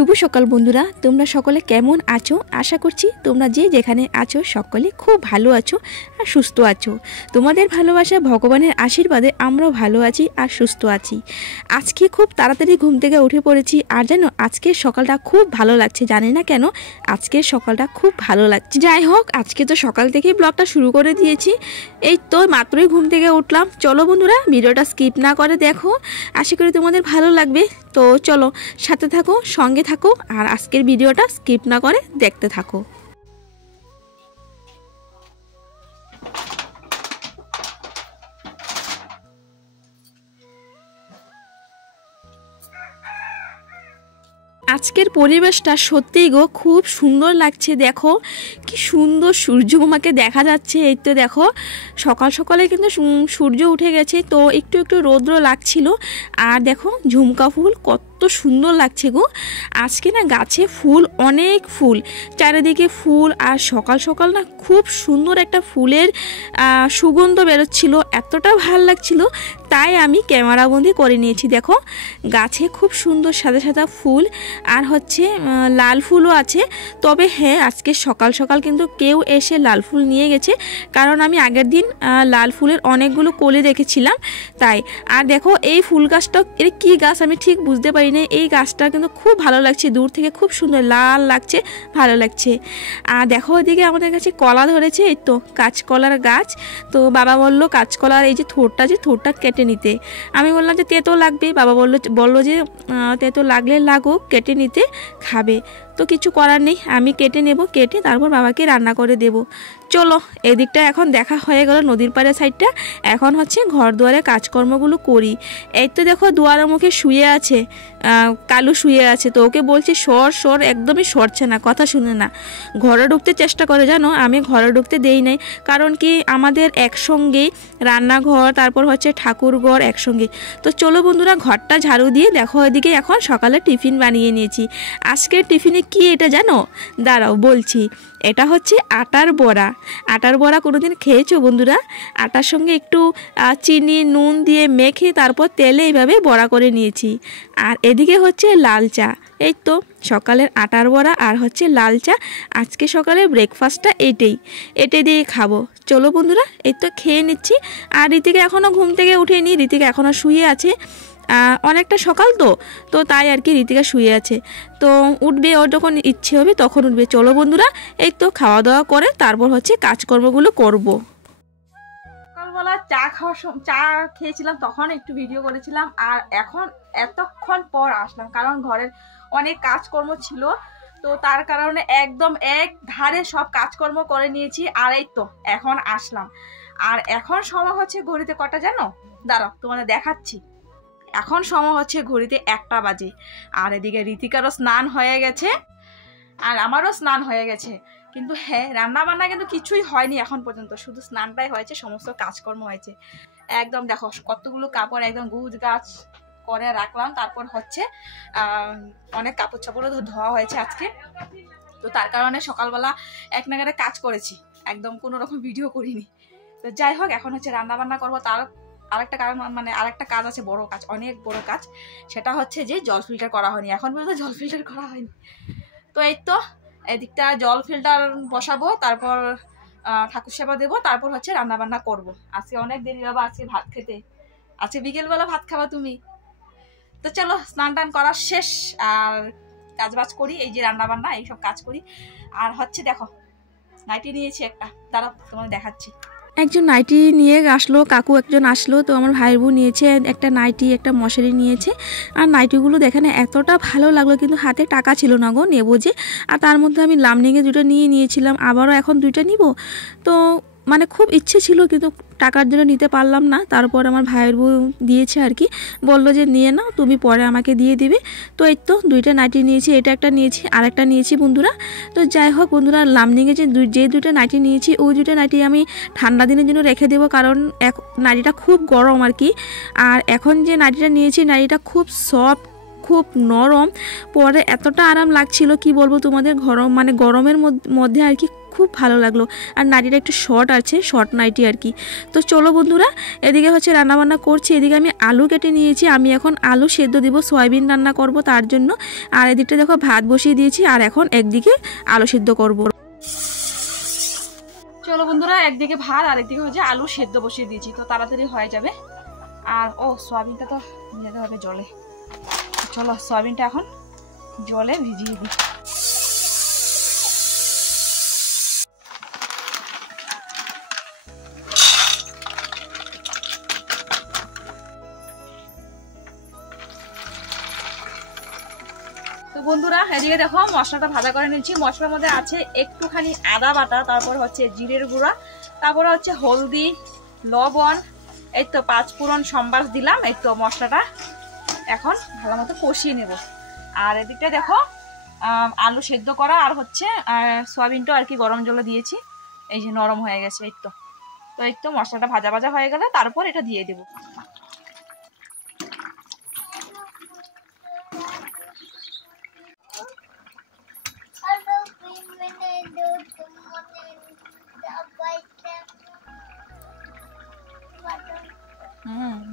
শুভ সকাল বন্ধুরা, তোমরা সকলে কেমন আছো? আশা করছি তোমরা যে যেখানে আছো সকলে খুব ভালো আছো আর সুস্থ আছো। তোমাদের ভালোবাসা ভগবানের আশীর্বাদে আমরাও ভালো আছি আর সুস্থ আছি। আজকে খুব তাড়াতাড়ি ঘুম থেকে উঠে পড়েছি, আর জানো আজকের সকালটা খুব ভালো লাগছে। জানি না কেন আজকের সকালটা খুব ভালো লাগছে। যাই হোক, আজকে তো সকাল থেকেই ব্লগটা শুরু করে দিয়েছি। এই তো মাত্রই ঘুম থেকে উঠলাম। চলো বন্ধুরা, ভিডিওটা স্কিপ না করে দেখো, আশা করি তোমাদের ভালো লাগবে। তো চলো সাথে থাকো, সঙ্গে থাকো, আর আজকের ভিডিওটা স্কিপ না করে দেখতে থাকো। আজকের পরিবেশটা সত্যিই গো খুব সুন্দর লাগছে। দেখো কি সুন্দর সূর্য মামাকে দেখা যাচ্ছে। এই তো দেখো সকাল সকালে কিন্তু সূর্য উঠে গেছে, তো একটু একটু রৌদ্র লাগছিল। আর দেখো ঝুমকা ফুল কত সুন্দর লাগছে গো। আজকে না গাছে ফুল, অনেক ফুল, চারিদিকে ফুল। আর সকাল সকাল না খুব সুন্দর একটা ফুলের সুগন্ধ বেরোচ্ছিল, এতটা ভালো লাগছিল, তাই আমি ক্যামেরাবন্দি করে নিয়েছি। দেখো গাছে খুব সুন্দর সাদা সাদা ফুল, আর হচ্ছে লাল ফুলও আছে। তবে হ্যাঁ, আজকে সকাল সকাল কিন্তু কেউ এসে লাল ফুল নিয়ে গেছে, কারণ আমি আগের দিন লাল ফুলের অনেকগুলো কলি রেখেছিলাম তাই। আর দেখো এই ফুল গাছটা, এর কি গাছ আমি ঠিক বুঝতে পারি না। এই গাছটা কিন্তু খুব ভালো লাগছে, দূর থেকে খুব সুন্দর লাল লাগছে, ভালো লাগছে। আর দেখো ওইদিকে আমাদের কাছে কলা ধরেছে, এই তো কাঁচকলার গাছ। তো বাবা বললো কাঁচকলার এই যে থোরটা কেটে নিতে। আমি বললাম যে তেতো লাগবে, বাবা বললো যে তেতো লাগলে লাগুক, কেটে নিতে খাবে। তো কিছু করার নেই, আমি কেটে নেব, কেটে তারপর বাবাকে রান্না করে দেব। চলো এদিকটা এখন দেখা হয়ে গেল, নদীর পাড়ের সাইডটা। এখন হচ্ছে ঘর দুয়ারে কাজকর্মগুলো করি। এই তো দেখো দুয়ারের মুখে শুয়ে আছে, কালু শুয়ে আছে। তো ওকে বলছি সর, একদমই সরছে না, কথা শুনে না। ঘরে ঢুকতে চেষ্টা করে, জানো আমি ঘরে ঢুকতে দেই নাই, কারণ কি আমাদের একসঙ্গেই রান্নাঘর, তারপর হচ্ছে ঠাকুরঘর একসঙ্গে। তো চলো বন্ধুরা, ঘরটা ঝাড়ু দিয়ে দেখো এদিকে এখন সকালে টিফিন বানিয়ে নিয়েছি। আজকের টিফিনে কি এটা জানো? দাঁড়াও বলছি। এটা হচ্ছে আটার বড়া। আটার বড়া কোনোদিন খেয়েছো বন্ধুরা? আটার সঙ্গে একটু চিনি নুন দিয়ে মেখে তারপর তেলে এইভাবে বড়া করে নিয়েছি। আর এদিকে হচ্ছে লাল চা। এই তো সকালের আটার বড়া আর হচ্ছে লাল চা। আজকে সকালে ব্রেকফাস্টটা এটাই দিয়ে খাবো। চলো বন্ধুরা, এই তো খেয়ে নিচ্ছি। আর ঋতিকা এখনও ঘুম থেকে উঠেনি, ঋতিকা এখনও শুয়ে আছে। অনেকটা সকাল তো তাই আর কি ঋতিকা শুয়ে আছে। তো উঠবে, ওর যখন ইচ্ছে হবে তখন উঠবে। চলো বন্ধুরা, এই তো খাওয়া দাওয়া করে তারপর হচ্ছে কাজকর্মগুলো করব। সকালবেলা চা খেয়েছিলাম, তখন একটু ভিডিও করেছিলাম। আর এখন এতক্ষণ পর আসলাম, কারণ ঘরের অনেক কাজকর্ম ছিল, তো তার কারণে একদম এক ধারে সব কাজকর্ম করে নিয়েছি। আর এই তো এখন আসলাম। আর এখন সময় হচ্ছে ঘড়িতে কটা জানো? দাঁড়াও তোমাদের দেখাচ্ছি। এখন সময় হচ্ছে ঘড়িতে 1টা বাজে। আর এদিকে ঋতিকারও স্নান হয়ে গেছে, আর আমারও স্নান হয়ে গেছে। কিন্তু হ্যাঁ, রান্না বান্না কিন্তু কিছুই হয়নি এখন পর্যন্ত, শুধু স্নানটাই হয়েছে, সমস্ত কাজকর্ম হয়েছে। একদম দেখো কতগুলো কাপড় একদম গুছ গাছ করে রাখলাম। তারপর হচ্ছে অনেক কাপড় চাপড়ও ধোয়া হয়েছে আজকে। তো তার কারণে সকালবেলা এক নাগারে কাজ করেছি, একদম কোনো রকম ভিডিও করিনি। তো যাই হোক, এখন হচ্ছে রান্না বান্না করবো। তার আরেকটা কারণ, মানে আরেকটা কাজ আছে, বড় কাজ, অনেক বড় কাজ। সেটা হচ্ছে যে জল ফিল্টার করা হয়নি, এখন পর্যন্ত জল ফিল্টার করা হয়নি। তো এই তো এদিকটা জল ফিল্টার বসাবো, তারপর ঠাকুর সেবা দেবো, তারপর হচ্ছে রান্না বান্না করবো। আজকে অনেক দেরি হবে আজকে ভাত খেতে, আজকে বিকেলবেলা ভাত খাবা তুমি। তো চলো স্নান টান করা শেষ, আর কাজ বাজ করি, এই যে রান্না বান্না এইসব কাজ করি। আর হচ্ছে দেখো নাইটি নিয়েছি একটা, দাঁড়াও তোমাকে দেখাচ্ছি। একজন নাইটি নিয়ে আসলো, কাকু একজন আসলো। তো আমার ভাইয়ের বউ নিয়েছে একটা নাইটি, একটা মশারি নিয়েছে। আর নাইটিগুলো দেখেন এতটা ভালো লাগলো, কিন্তু হাতে টাকা ছিল না গো নেবো যে। আর তার মধ্যে আমি লামডিংয়ে 2টা নিয়েছিলাম, আবারও এখন 2টা নিব। তো মানে খুব ইচ্ছে ছিল, কিন্তু টাকার জন্য নিতে পারলাম না। তারপর আমার ভাইয়ের বউ দিয়েছে আর কি, বললো যে নিয়ে নাও, তুমি পরে আমাকে দিয়ে দিবে। তো এই তো 2টা নাইটি নিয়েছি, এটা একটা নিয়েছি, আর একটা নিয়েছি বন্ধুরা। তো যাই হোক বন্ধুরা, লামডিংয়ে যে 2টা নাইটি নিয়েছি, ওই 2টা নাইটি আমি ঠান্ডা দিনের জন্য রেখে দেবো, কারণ নাইটিটা খুব গরম আর কি। আর এখন যে নাইটিটা নিয়েছি, নাইটিটা খুব সফট, খুব নরম, পরে এতটা আরাম লাগছিল কি বলবো তোমাদের, গরমের মধ্যে আর কি খুব ভালো লাগলো। আর নাইটিটা একটু শর্ট আছে, শর্ট নাইটি আর কি। তো চলো বন্ধুরা, এদিকে হচ্ছে রান্নাবান্না করছি। এদিকে আমি আলু কেটে নিয়েছি, আমি এখন আলু সেদ্ধ দিব, সয়াবিন রান্না করব তার জন্য। আর এদিকটা দেখো ভাত বসিয়ে দিয়েছি, আর এখন একদিকে আলু সেদ্ধ করব। চলো বন্ধুরা, একদিকে ভাত আর একদিকে হচ্ছে আলু সেদ্ধ বসিয়ে দিয়েছি, তো তাড়াতাড়ি হয়ে যাবে। আর সয়াবিনটা তো ভিজাতে হবে জলে। চলো সয়াবিনটা এখন জলে ভিজিয়ে দিই। তো বন্ধুরা, এদিকে দেখো মশলাটা ভাজা করে নিচ্ছি। মশলার মধ্যে আছে একটুখানি আদা বাটা, তারপর হচ্ছে জিরের গুঁড়া, তারপরে হচ্ছে হলদি, লবণ, এই তো 5 ফোড়ন সম্বাস দিলাম। এই তো মশলাটা এখন ভালো মতো কষিয়ে নেব। আর এদিকটা দেখো আলু সেদ্ধ করা আর হচ্ছে সয়াবিনটা আর কি গরম জলে দিয়েছি, এই যে নরম হয়ে গেছে। এই তো মশলাটা ভাজা ভাজা হয়ে গেলে তারপর এটা দিয়ে দেবো।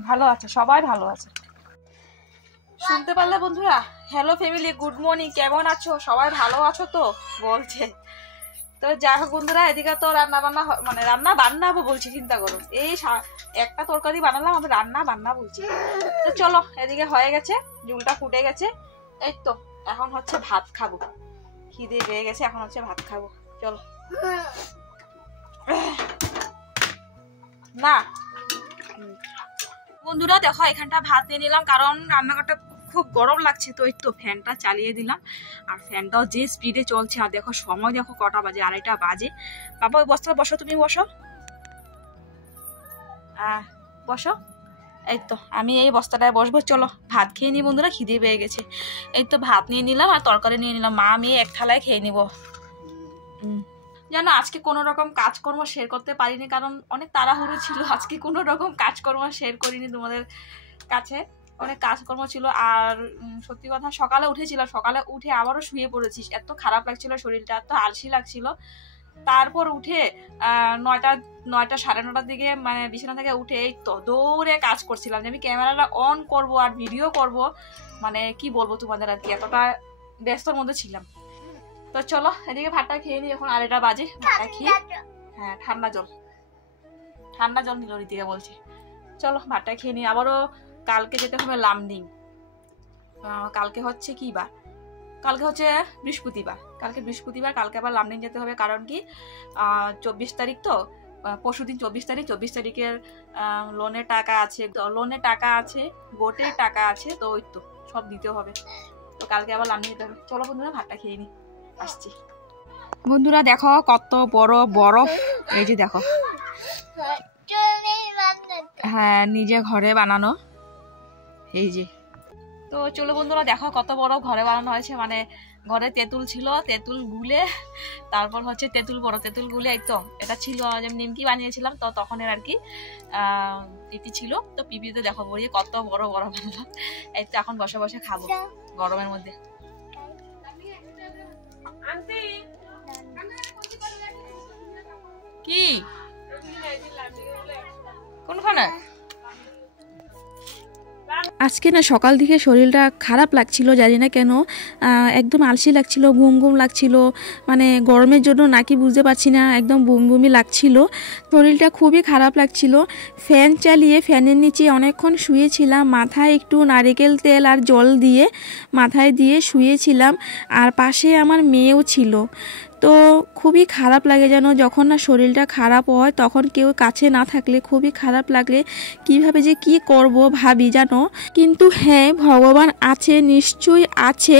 ভালো আছে, সবাই ভালো আছে। শুনতে পারলে বন্ধুরা? হ্যালো ফ্যামিলি, গুড মর্নিং, কেমন আছো সবাই? ভালো আছো তো বলছে। তো যাই হোক বন্ধুরা, এদিকে তো রান্না বান্না বলছি, চিন্তা করো, এই একটা তরকারি বানালাম, আমি রান্না বান্না বলছি। তো চলো, এদিকে হয়ে গেছে, ঝুলটা ফুটে গেছে। এই তো এখন হচ্ছে ভাত খাবো, খিদে পেয়ে গেছে, এখন হচ্ছে ভাত খাবো। চলো না বন্ধুরা, দেখো এখানটা ভাত নিয়ে নিলাম, কারণ রান্নাঘরটা খুব গরম লাগছে। তো এই তো ফ্যানটা চালিয়ে দিলাম, আর ফ্যানটাও যে স্পিডে চলছে। আর দেখো সময় দেখো কটা বাজে, 2:30 বাজে। বাবা ওই বস্তা বসো, তুমি বসো, বসো। এই তো আমি এই বস্তাটায় বসবো। চলো ভাত খেয়ে নিই বন্ধুরা, খিদে পেয়ে গেছে। এই তো ভাত নিয়ে নিলাম আর তরকারি নিয়ে নিলাম, মা আমি এক থালায় খেয়ে নিব। জানো আজকে কোনো রকম কাজকর্ম শেয়ার করতে পারিনি, কারণ অনেক তাড়াহুড়ো ছিল। আজকে কোনো রকম কাজকর্ম শেয়ার করিনি তোমাদের কাছে, অনেক কাজকর্ম ছিল। আর সত্যি কথা, সকালে উঠেছিলাম, সকালে উঠে আবারও শুয়ে পড়েছি, এত খারাপ লাগছিল শরীরটা, এত আলসি লাগছিল। তারপর উঠে 9টা 9:30 দিকে মানে বিছানা থেকে উঠে এই তো দৌড়ে কাজ করছিলাম, যে আমি ক্যামেরাটা অন করব আর ভিডিও করব, মানে কি বলবো তোমাদের আর কি, এতটা ব্যস্তর মধ্যে ছিলাম। তো চলো এদিকে ভাতটা খেয়ে নিই, এখন 2:30 বাজে। ভাতটা খেয়ে, হ্যাঁ ঠান্ডা জল নিল রীতিকা বলছে। চলো ভাতটা খেয়ে নিই। আবারও কালকে যেতে হবে লামডিং। কালকে হচ্ছে কি বার? কালকে হচ্ছে বৃহস্পতিবার। কালকে আবার লামডিং যেতে হবে, কারণ কি 24 তারিখ তো, পরশুদিন 24 তারিখের লোনের টাকা আছে, গোটের টাকা আছে, তো ওই তো সব দিতে হবে। তো কালকে আবার লামডিং যেতে হবে। চলো বন্ধুরা ভাতটা খেয়ে নিই, আসছি। বন্ধুরা দেখো কত বড় বরফ, এই যে দেখো, হ্যাঁ নিজে ঘরে বানানো, এই যে। তো চলো বন্ধুরা দেখো কত বড় ঘরে বানানো হয়েছে, মানে ঘরে তেঁতুল ছিল, তেঁতুল গুলে, তারপর হচ্ছে বড় তেঁতুল গুলে, এই তো এটা ছিল যেমন নিমকি বানিয়েছিলাম, তো তখনের আর কি ইতি ছিল। তো পিপিতে দেখো বড়িয়ে কত বড় বড় বানালাম। এই তো এখন বসে বসে খাবো গরমের মধ্যে। কি কোনখানে? আজকে না সকাল থেকে শরীরটা খারাপ লাগছিল, জানি না কেন, একদম আলসি লাগছিল, ঘুম ঘুম লাগছিল, মানে গরমের জন্য নাকি বুঝতে পারছি না, একদম বমি লাগছিল, শরীরটা খুবই খারাপ লাগছিল। ফ্যান চালিয়ে ফ্যানের নিচে অনেকক্ষণ শুয়েছিলাম, মাথায় একটু নারকেল তেল আর জল দিয়ে মাথায় দিয়ে শুয়েছিলাম, আর পাশে আমার মেয়েও ছিল। তো খুবই খারাপ লাগে যেন, যখন না শরীরটা খারাপ হয় তখন কেউ কাছে না থাকলে খুবই খারাপ লাগে, কিভাবে যে কি করব ভাবি জানো। কিন্তু হ্যাঁ ভগবান আছে, নিশ্চয়ই আছে।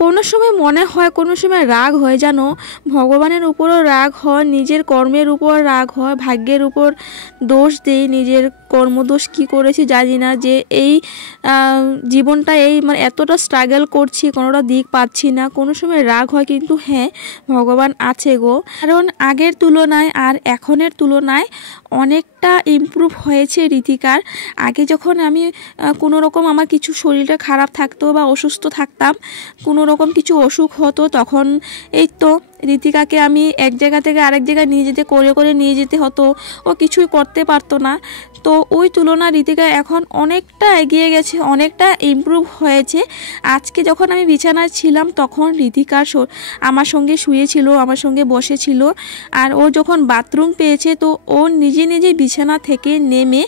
কোনো সময় মনে হয়, কোনো সময় রাগ হয় জানো, ভগবানের উপরও রাগ হয়, নিজের কর্মের উপর রাগ হয়, ভাগ্যের উপর দোষ দেই, নিজের কর্মদোষ কি করেছি জানি না, যে এই জীবনটা এই মানে এতটা স্ট্রাগল করছি, কোনোটা দিক পাচ্ছি না, কোনো সময় রাগ হয়। কিন্তু হ্যাঁ ভগবান আছে গো। কারণ আগের তুলনায় আর এখনের তুলনায় অনেকটা ইমপ্রুভ হয়েছে ঋতিকার। আগে যখন আমি কোনো রকম আমার কিছু শরীরটা খারাপ থাকতো বা অসুস্থ থাকতাম, কোনো রকম কিছু অসুখ হতো, তখন এই তো ঋতিকাকে আমি এক জায়গা থেকে আরেক জায়গায় নিয়ে যেতে করে করে নিয়ে যেতে হতো, ও কিছুই করতে পারতো না। তো ওই তুলনা ঋতিকা এখন অনেকটা এগিয়ে গেছে, অনেকটা ইমপ্রুভ হয়েছে। আজকে যখন আমি বিছানায় ছিলাম তখন ঋতিকা আমার সঙ্গে শুয়েছিল, আমার সঙ্গে বসেছিল। আর ও যখন বাথরুম পেয়েছে তো ও নিজে নিজে বিছানা থেকে নেমে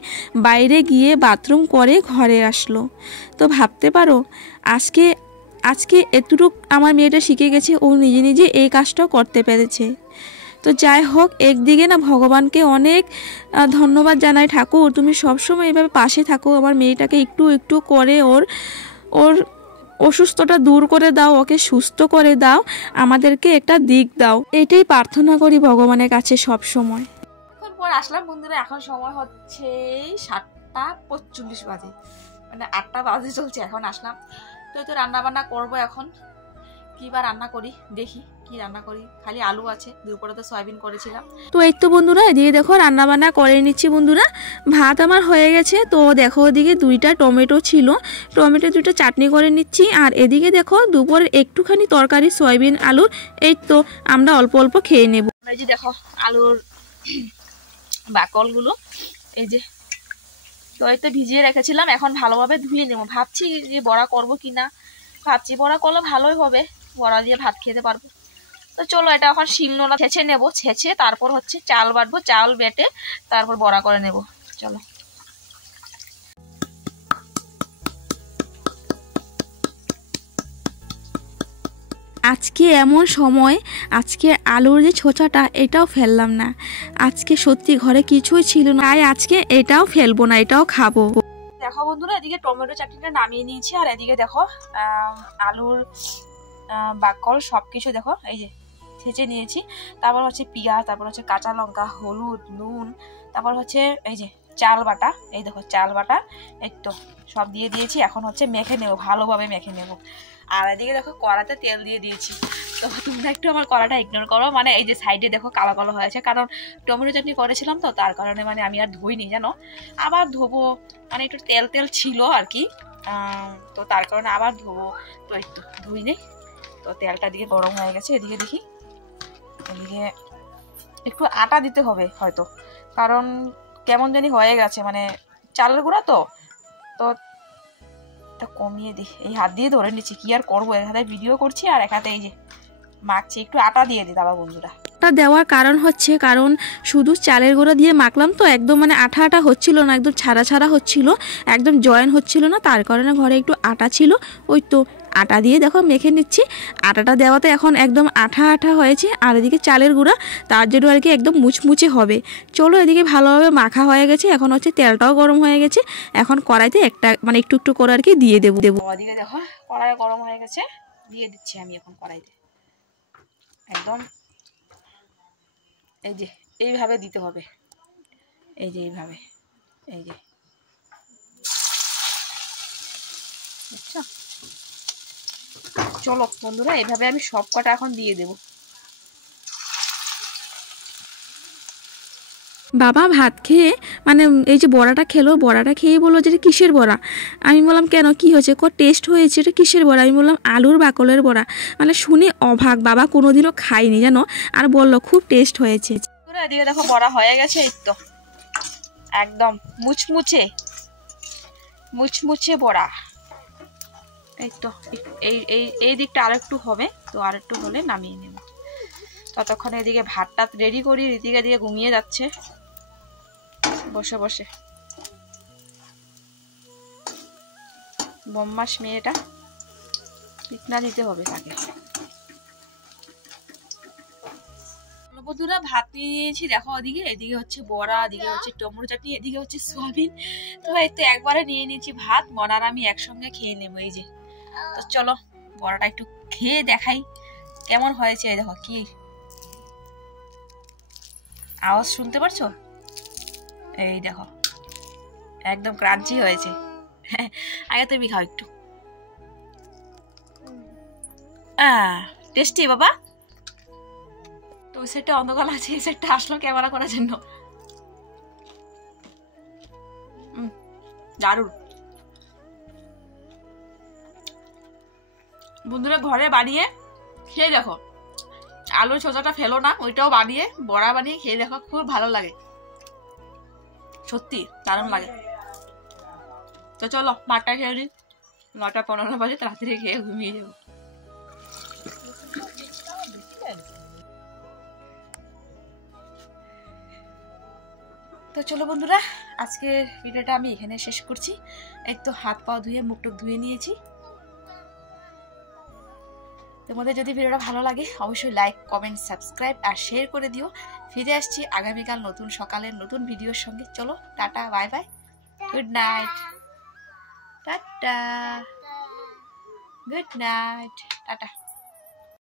বাইরে গিয়ে বাথরুম করে ঘরে আসলো। তো ভাবতে পারো আজকে এতটুক আমার মেয়েটা শিখে গেছে, ও নিজে নিজে এই কাজটাও করতে পেরেছে। তো যাই হোক, একদিকে না ভগবানকে অনেক ধন্যবাদ জানাই, ঠাকুর তুমি সবসময় এইভাবে পাশে থাকো, আমার মেয়েটাকে একটু একটু করে ওর অসুস্থতা দূর করে দাও, ওকে সুস্থ করে দাও, আমাদেরকে একটা দিক দাও, এটাই প্রার্থনা করি ভগবানের কাছে সব সময়। এখন পর আসলাম বন্ধুরা, এখন সময় হচ্ছে 7:45 বাজে, মানে 8টা বাজে চলছে, এখন আসলাম। তো রান্না বান্না করবো এখন, কি বা রান্না করি দেখি, কি রান্না করি। খালি আলু আছে, দুপুরে তো সয়াবিন করেছিলাম। তো এই তো বন্ধুরা এদিকে দেখো রান্না বান্না করে নিচ্ছি বন্ধুরা। ভাত আমার হয়ে গেছে, তো দেখো ওদিকে 2টা টমেটো ছিল, টমেটো 2টা চাটনি করে নিচ্ছি। আর এদিকে দেখো দুপুরের একটুখানি তরকারি সয়াবিন আলুর, এই তো আমরা অল্প অল্প খেয়ে নেব। এই যে দেখো আলুর বাকলগুলো, এই যে তো এই তো ভিজিয়ে রেখেছিলাম, এখন ভালোভাবে ধুয়ে নেবো। ভাবছি যে বড়া করবো কিনা, ভাবছি বড়া করলে ভালোই হবে, বড়া দিয়ে ভাত খেতে পারবো। তো চলো এটা এখন শিলনোড়া ছেঁচে নেবো, ছেঁচে তারপর হচ্ছে চাল বাটবো, চাল বেটে তারপর বড়া করে নেব। চলো আজকে এমন সময়, আজকে আলুর যে ছোচাটা এটাও ফেললাম না, আজকে সত্যি ঘরে কিছুই ছিল না, তাই আজকে এটাও ফেলবো না, এটাও খাবো। দেখো বন্ধুরা এদিকে টমেটো চাটনিটা নামিয়ে নিয়েছি, আর এদিকে দেখো আলুর বাকল সবকিছু দেখো এই যে ছেঁচে নিয়েছি। তারপর হচ্ছে পেঁয়াজ, তারপর হচ্ছে কাঁচা লঙ্কা, হলুদ, নুন, তারপর হচ্ছে এই যে চাল বাটা, এই দেখো চাল বাটা, এই তো সব দিয়ে দিয়েছি। এখন হচ্ছে মেখে নেবো, ভালোভাবে মেখে নেবো। আর এদিকে দেখো কড়াতে তেল দিয়ে দিয়েছি। তো তোমরা একটু আমার কড়াটা ইগনোর করো, মানে এই যে সাইডে দেখো কালো কালো হয়েছে, কারণ টমেটো চাটনি করেছিলাম তো তার কারণে, মানে আমি আর ধুইনি জানো, আবার ধোবো, মানে একটু তেল তেল ছিল আর কি, তো তার কারণে আবার ধোবো। তো একটু ধুই নেই। তো তেলটা দিকে গরম হয়ে গেছে, এদিকে দেখি, এদিকে একটু আটা দিতে হবে হয়তো, কারণ কেমন জানি হয়ে গেছে, মানে চালের গুঁড়া তো তো এটা কমিয়ে দিই। এই হাত দিয়ে ধরে নিচ্ছি, কি আর করবো, এক হাতে ভিডিও করছি আর এক হাতে এই যে মাখছি। একটু আটা দিয়ে দিই দাদা বন্ধুরা। আটা দেওয়ার কারণ হচ্ছে, কারণ শুধু চালের গুঁড়া দিয়ে মাখলাম তো একদম মানে আঠা আঠা হচ্ছিল না, একদম ছাড়া ছাড়া হচ্ছিল, একদম জয়েন হচ্ছিল না, তার কারণে ঘরে একটু আটা ছিল, ওই তো আটা দিয়ে দেখো মেখে নিচ্ছি। আটাটা দেওয়াতে এখন একদম আঠা আঠা হয়েছে, আর এদিকে চালের গুঁড়া তার জন্য আর কি একদম মুচমুচে হবে। চলো এদিকে ভালোভাবে মাখা হয়ে গেছে, এখন হচ্ছে তেলটাও গরম হয়ে গেছে, এখন কড়াইতে একটা মানে একটু একটু করে আর কি দিয়ে দেবো। ওদিকে দেখো কড়াই গরম হয়ে গেছে, দিয়ে দিচ্ছি আমি এখন কড়াইতে। একদম এই যে এইভাবে দিতে হবে, এই যে এইভাবে, এই যে আচ্ছা। চলো বন্ধুরা এইভাবে আমি সব কটা এখন দিয়ে দেবো। বাবা ভাত খেয়ে মানে এই যে বড়াটা খেলো, বড়াটা খেয়ে বললো যে এটা কিসের বড়া। আমি বললাম কেন কি হয়েছে, টেস্ট হয়েছে, এটা কিসের বড়া। আমি বললাম আলুর বাকলের বড়া। মানে শুনে অবাক, বাবা কোনোদিনও খাইনি জানো, আর বললো খুব টেস্ট হয়েছে। এদিকে দেখো বড়া হয়ে গেছে, এই তো একদম মুচমুচে মুচমুচে বড়া। এই তো এই দিকটা আরেকটু হবে, তো আরেকটু হলে নামিয়ে নেব। ততক্ষণ এদিকে ভাতটা রেডি করি, ঋতিকা দিয়ে ঘুমিয়ে যাচ্ছে বসে বসে, বম্মাস মেয়েটা, পিকনা দিতে হবে তাকে। বন্ধুরা ভাত নিয়ে নিয়েছি, দেখো ওদিকে, এদিকে হচ্ছে বড়া, এদিকে হচ্ছে টমেটো চাটনি, এদিকে হচ্ছে সোয়াবিন। তো এই তো একবারে নিয়ে নিয়েছি ভাত, বড়ার আমি একসঙ্গে খেয়ে নেবো। এই যে তো চলো বড়াটা একটু খেয়ে দেখাই কেমন হয়েছে। এই দেখো কি আওয়াজ শুনতে পারছো, এই দেখো একদম ক্রাঞ্চি হয়েছে। আগে তুমি খাও একটু, টেস্টি বাবা, ওই সেটটা অন্ধকার আছে, এই সেটটা আসলো ক্যামেরা করার জন্য। দারুণ বন্ধুরা, ঘরে বানিয়ে খেয়ে দেখো। আলুর ছোচাটা ফেলো না, ওইটাও বানিয়ে বড়া বানিয়ে খেয়ে দেখো, খুব ভালো লাগে, সত্যি দারুণ লাগে। তো চলো মাঠটা খেয়ে নিই, 9:15 বাজে, তাড়াতাড়ি খেয়ে ঘুমিয়ে যাবো। তো চলো বন্ধুরা, আজকের ভিডিওটা আমি এখানে শেষ করছি। এই তো হাত পা ধুয়ে মুখ টুক ধুয়ে নিয়েছি। তোমাদের যদি ভিডিওটা ভালো লাগে অবশ্যই লাইক, কমেন্ট, সাবস্ক্রাইব আর শেয়ার করে দিও। ফিরে আসছি আগামীকাল নতুন সকালের নতুন ভিডিওর সঙ্গে। চলো tata, bye bye, good night, tata, good night, tata.